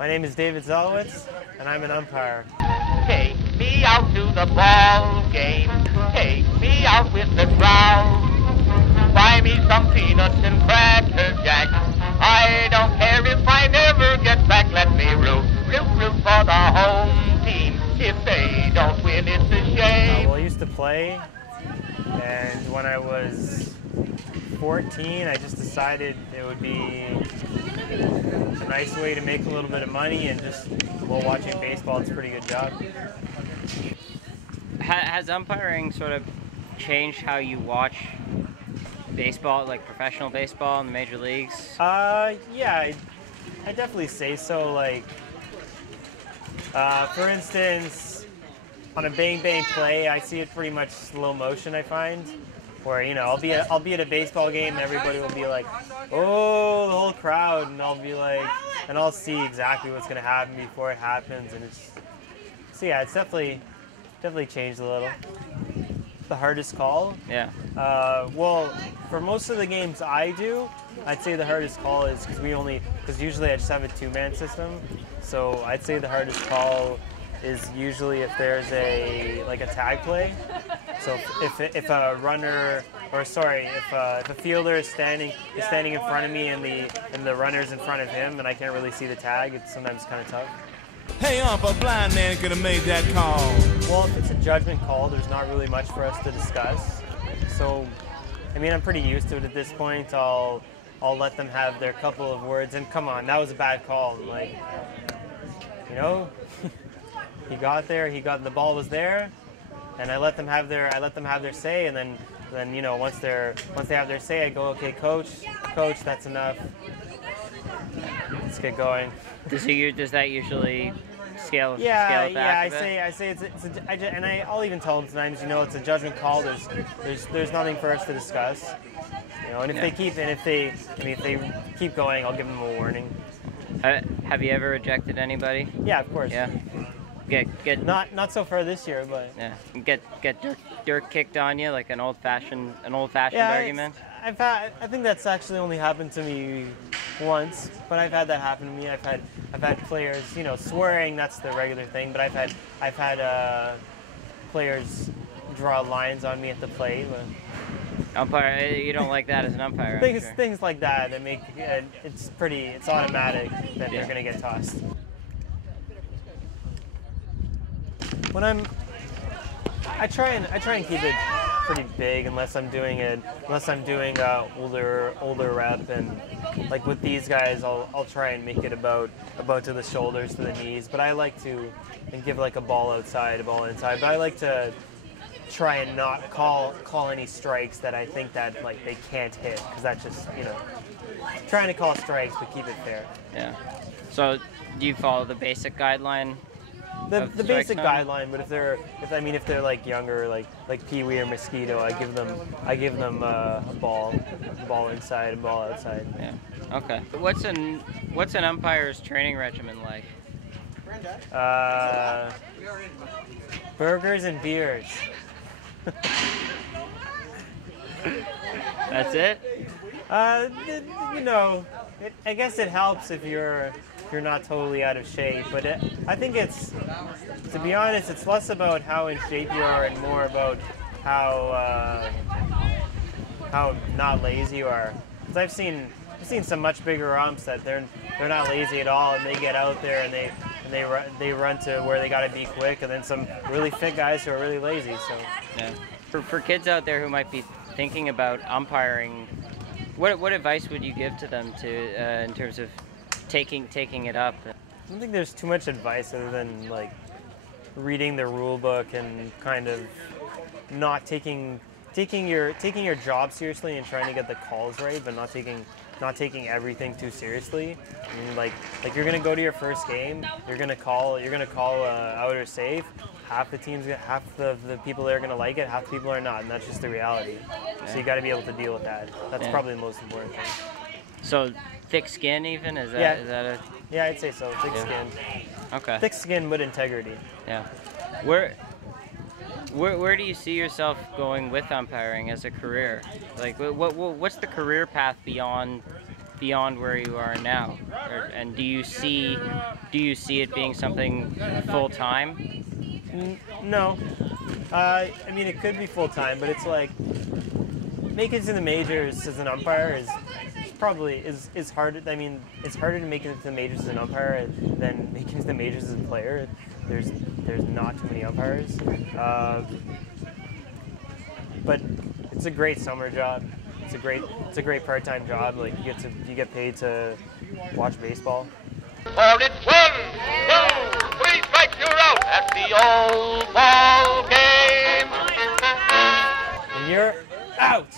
My name is David Zalowitz, and I'm an umpire. Take me out to the ball game. Take me out with the crowd. Buy me some peanuts and cracker jack. I don't care if I never get back. Let me root for the home team. If they don't win, it's a shame. Well, I used to play, and when I was 14, I just decided it would be a nice way to make a little bit of money, and just while watching baseball, it's a pretty good job. Has umpiring sort of changed how you watch baseball, like professional baseball in the major leagues? Yeah, I definitely say so. Like, for instance, on a bang play, I see it pretty much slow motion, I find. Where, you know, I'll be at a baseball game and everybody will be like, oh, the whole crowd, and I'll be like, and I'll see exactly what's gonna happen before it happens, and it's, so yeah, it's definitely changed a little. The hardest call? Yeah. Well, for most of the games I do, I'd say the hardest call is because usually I just have a two-man system, so I'd say the hardest call is usually if there's a tag play. So if a runner, or sorry, if a fielder is standing in front of me and the runner's in front of him and I can't really see the tag, it's sometimes kind of tough. Hey, a blind man could have made that call. Well, if it's a judgment call, there's not really much for us to discuss. So, I mean, I'm pretty used to it at this point. I'll let them have their couple of words, and come on, that was a bad call. I'm like, you know, he got there, the ball was there, and I let them have their say, and then you know, once they have their say, I go, okay, coach, that's enough. Let's get going. Does that usually scale it Yeah, back? I say and I'll even tell them sometimes, you know, it's a judgment call. There's nothing for us to discuss. You know, and if they keep going, I'll give them a warning. Have you ever rejected anybody? Yeah, of course. Yeah. Get not so far this year, but yeah. Get dirt kicked on you, like an old-fashioned argument. I think that's actually only happened to me once, but I've had that happen to me. I've had players, you know, swearing, that's the regular thing, but I've had players draw lines on me at the plate. But umpire, you don't like that as an umpire. Things like that make it's automatic that they're gonna get tossed. When I try and keep it pretty big unless I'm doing older rep, and like with these guys I'll try and make it about to the shoulders, to the knees, but I like to give like a ball outside, a ball inside, but I like to try and not call any strikes that I think that like they can't hit, because that's just, you know, trying to call strikes but keep it fair. Yeah. So do you follow the basic guideline? The basic guideline, but if they're like younger, like Pee-wee or Mosquito, I give them a ball inside, a ball outside. Yeah. Okay. What's an umpire's training regimen like? Burgers and beers. That's it? You know, I guess it helps if you're not totally out of shape, but I think to be honest, it's less about how in shape you are and more about how not lazy you are. Because I've seen some much bigger umps that they're not lazy at all, and they get out there and they run to where they got to be quick, and then some really fit guys who are really lazy. So yeah. For kids out there who might be thinking about umpiring, what advice would you give to them in terms of taking it up? I don't think there's too much advice other than like reading the rule book and kind of not taking your job seriously and trying to get the calls right, but not taking everything too seriously. I mean, like you're gonna go to your first game, you're gonna call out or save. Half the people that are gonna like it, half the people are not, and that's just the reality. So you got to be able to deal with that. That's probably the most important thing. So thick skin, even is that a? Yeah, I'd say so. Thick skin. Okay. Thick skin but integrity. Yeah. Where do you see yourself going with umpiring as a career? Like, what's the career path beyond where you are now? And do you see do you see it being something full time? No. I mean, it could be full time, but it's like making it to the majors as an umpire is hard. I mean, it's harder to make it to the majors as an umpire than making it to the majors as a player. There's not too many umpires, but it's a great summer job. It's a great part-time job. Like you get paid to watch baseball. For it's 1, 2, 3 strikes, you're out at the old ball game. And you're out.